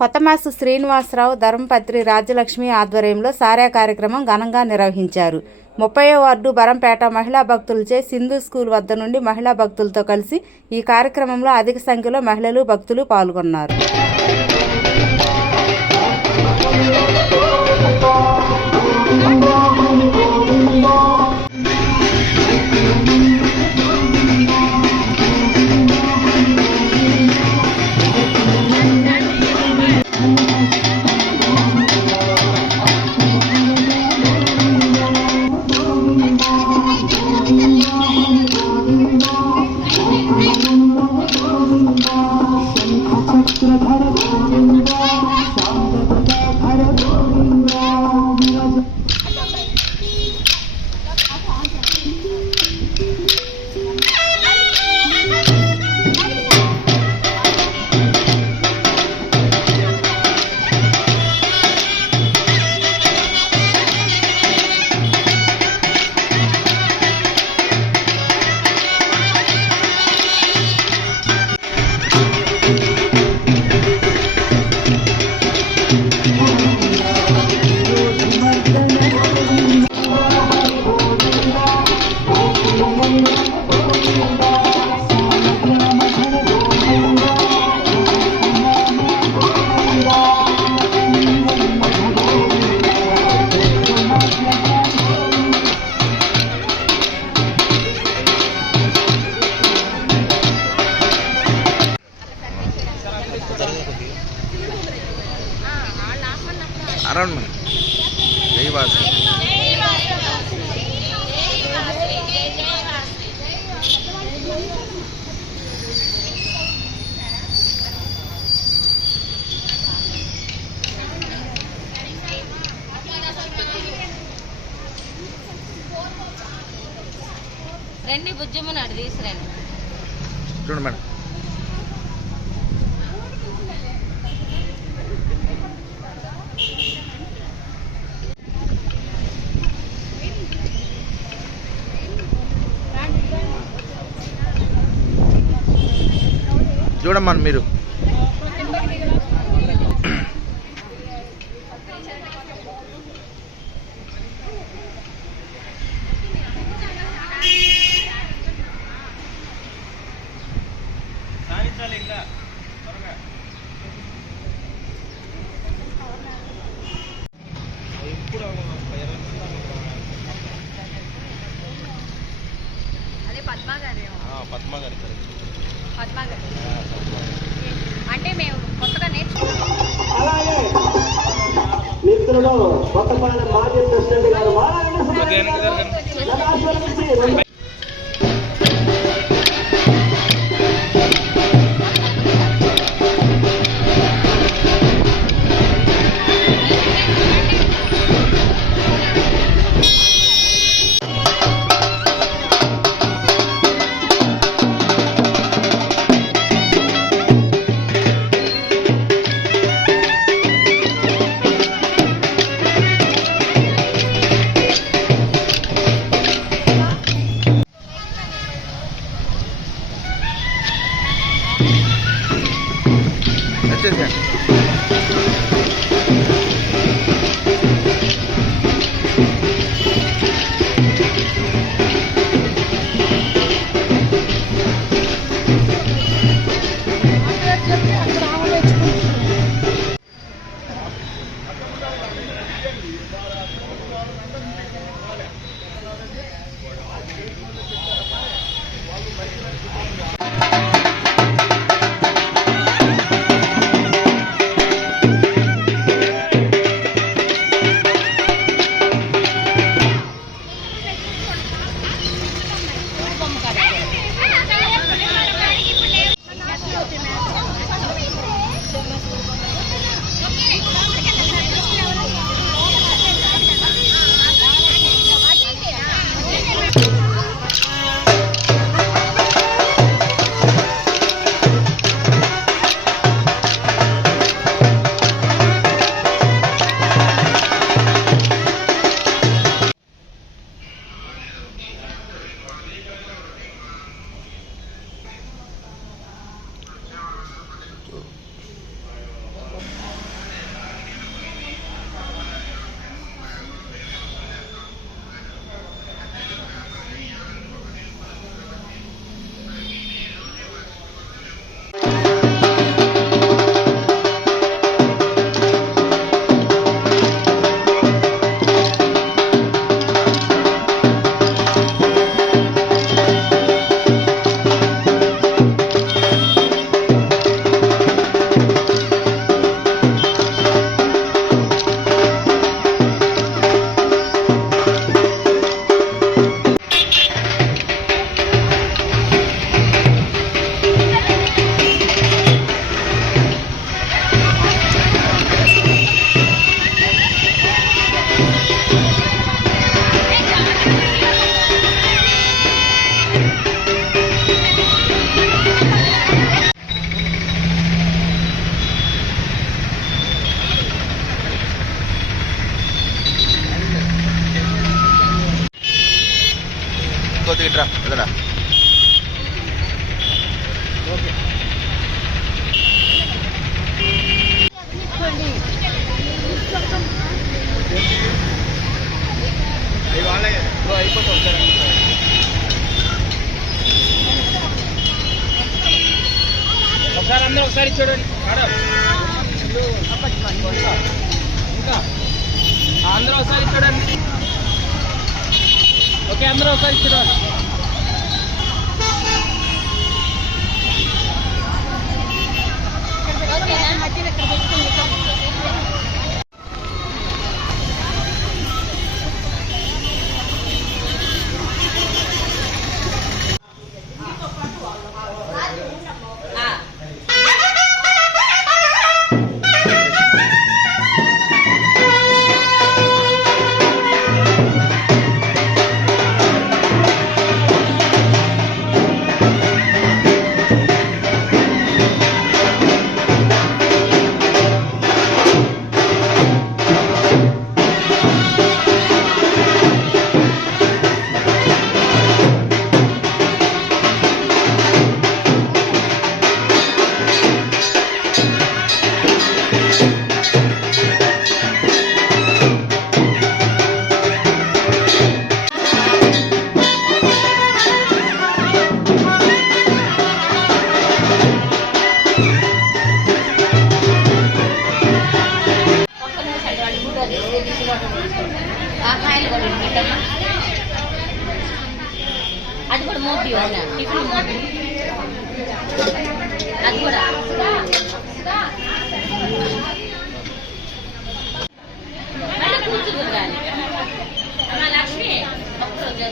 కొత్తమాసు శ్రీనివాసరావు, ధర్మపత్రి రాజ్యలక్ష్మి ఆధ్వర్యంలో సారా కార్యక్రమం ఘనంగా నిర్వహించారు. 30వ వార్డు బరంపేట మహిళా భక్తులచే సింధు స్కూల్ వద్ద నుండి మహిళా భక్తులతో కలిసి ఈ కార్యక్రమంలో అధిక సంఖ్యలో మహిళలు భక్తులు పాల్గొన్నారు. అరౌండ్ మన జైవాసి రండి బుజ్జమ్మని అడి తీసుకురండి. చూడండి మేడం. చూడమ్మా మీరు. అదే పద్మా గారు అంటే మేము కొత్తగా అలాగే మిత్రులు కొత్తపాలెం మాజీ ప్రెసిడెంట్ గారు సార్ అందరూ ఒకసారి చూడండి మేడం ఇంకా అందరూ ఒకసారి చూడండి ఓకే అందరూ ఒకసారి చూడండి అది కూడా మోపి టిఫిన్ మోపి అది కూడా కూర్చుంది కానీ లక్ష్మి ఒక్కరోజు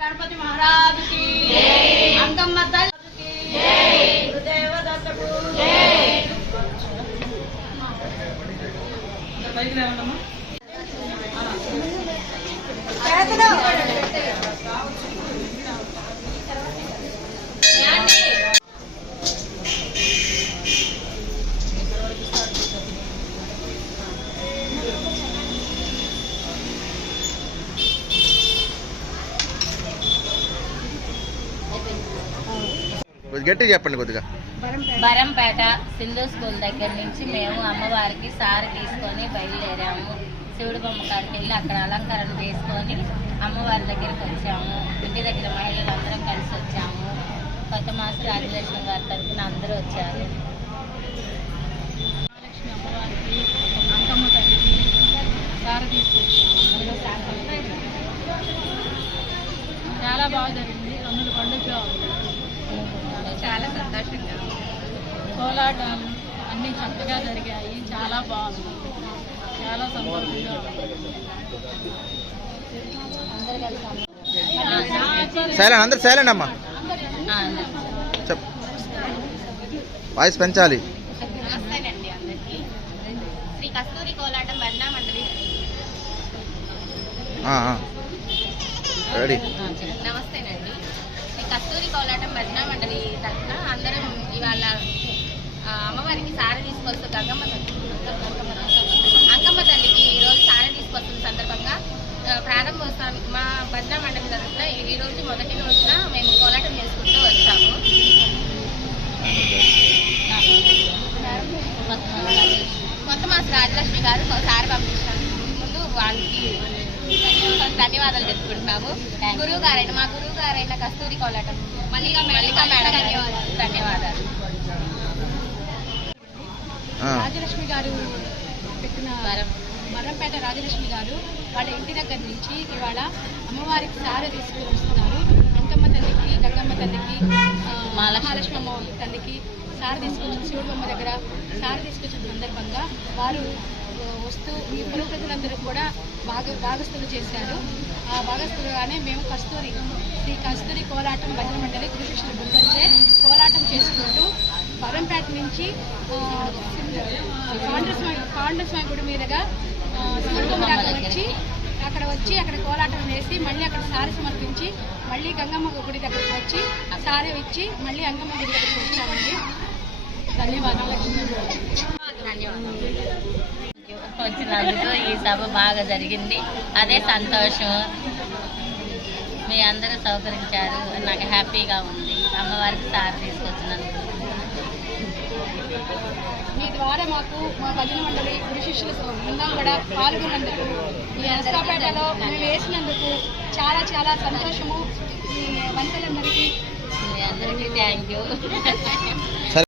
गणपति महाराज की जय, अंकम्मा तल्ली की जय, गुरुदेव दत्तకు जय। గట్టిగా చెప్పండి కొద్దిగా. బరంపేట సింధు స్కూల్ దగ్గర నుంచి మేము అమ్మవారికి సారి తీసుకొని బయలుదేరాము. శివుడి బొమ్మ కాడికి వెళ్ళి అక్కడ అలంకరణ చేసుకొని అమ్మవారి దగ్గరికి వచ్చాము. ఇంటి దగ్గర మహిళలు అందరం కలిసి వచ్చాము. కొత్త మాస రాజలక్ష్మి గారి తరఫున అందరూ వచ్చారు. మహాలక్ష్మి అమ్మవారికి అంకమ్మ తల్లికి సారి తీసుకొచ్చాము. చాలా బాగా జరిగింది. కన్నుల పండుగ చాలా సంతోషంగా, కోలాటాలు అన్నీ చక్కగా జరిగాయి. చాలా బాగుంది, చాలా సంతోషంగా. సైలెంట్, అందరు సైలెంట్ అమ్మా. చెప్, వాయిస్ పెంచాలి. నమస్తేనండి అందరికీ. శ్రీ కస్తూరి కోలాటం భజనా మండలి. రెడీ. నమస్తేనండి. శ్రీ కస్తూరి కోలాటం భజన మండలి తరఫున అందరం ఇవాళ అమ్మవారికి సారె తీసుకొస్తూ అంకమ్మ తల్లికి ఈరోజు సారె తీసుకొస్తున్న సందర్భంగా ప్రారంభోత్సవానికి మా భజన మండలి తరఫున ఈరోజు మొదటి రోజున మేము కోలాటం చేసుకుంటూ వచ్చాము. కొత్త మాస్ రాజలక్ష్మి గారు సారె పంపించారు. ముందు వాళ్ళకి ధన్యవాదాలు చెప్పుకుంటున్నాము. మా గురువు గారైన కస్తూరి కోలాటం మల్లికా మేడం ధన్యవాదాలు. రాజలక్ష్మి గారు పెట్టిన మర్రంపేట రాజలక్ష్మి గారు వాళ్ళ ఇంటి దగ్గర నుంచి ఇవాళ అమ్మవారికి సారె తీసుకుని వస్తున్నారు. అంకమ్మ తల్లికి, గంగమ్మ తల్లికి, మహాలక్ష్మి అమ్మ తల్లికి సారె తీసుకొచ్చిన శివుడు బొమ్మ దగ్గర సారె తీసుకొచ్చిన సందర్భంగా వారు వస్తూ ఈ పుర ప్రజలందరూ కూడా భాగస్థులు చేశారు. ఆ భాగస్థులుగానే మేము శ్రీ కస్తూరి కోలాటం భజన మండలి గురుశిష్యుల బృందంచే కోలాటం చేసుకుంటూ బరంపేట నుంచి పాండస్వామి గుడి మీదుగా శివుడు బొమ్మ దగ్గర వచ్చి అక్కడ కోలాటం వేసి మళ్ళీ అక్కడ సారె సమర్పించి మళ్ళీ గంగమ్మ గుడి దగ్గరికి వచ్చి సారె ఇచ్చి మళ్ళీ అంగమ్మ గుడి దగ్గరికి వచ్చామండి. ధన్యవాదాలు. వచ్చినందుకు ఈ సభ బాగా జరిగింది. అదే సంతోషం. మీ అందరూ సహకరించారు. నాకు హ్యాపీగా ఉంది అమ్మవారికి సారి తీసుకొచ్చినందుకు. మీ ద్వారా మాకు మా భజన మండలి గురు శిష్యుల బృందం కూడా పాల్గొన్నందుకు ఈ నరసాపేటలో మేము వేసినందుకు చాలా చాలా సంతోషము. మీ వంటలందరికీ మీ అందరికీ థ్యాంక్ యూ.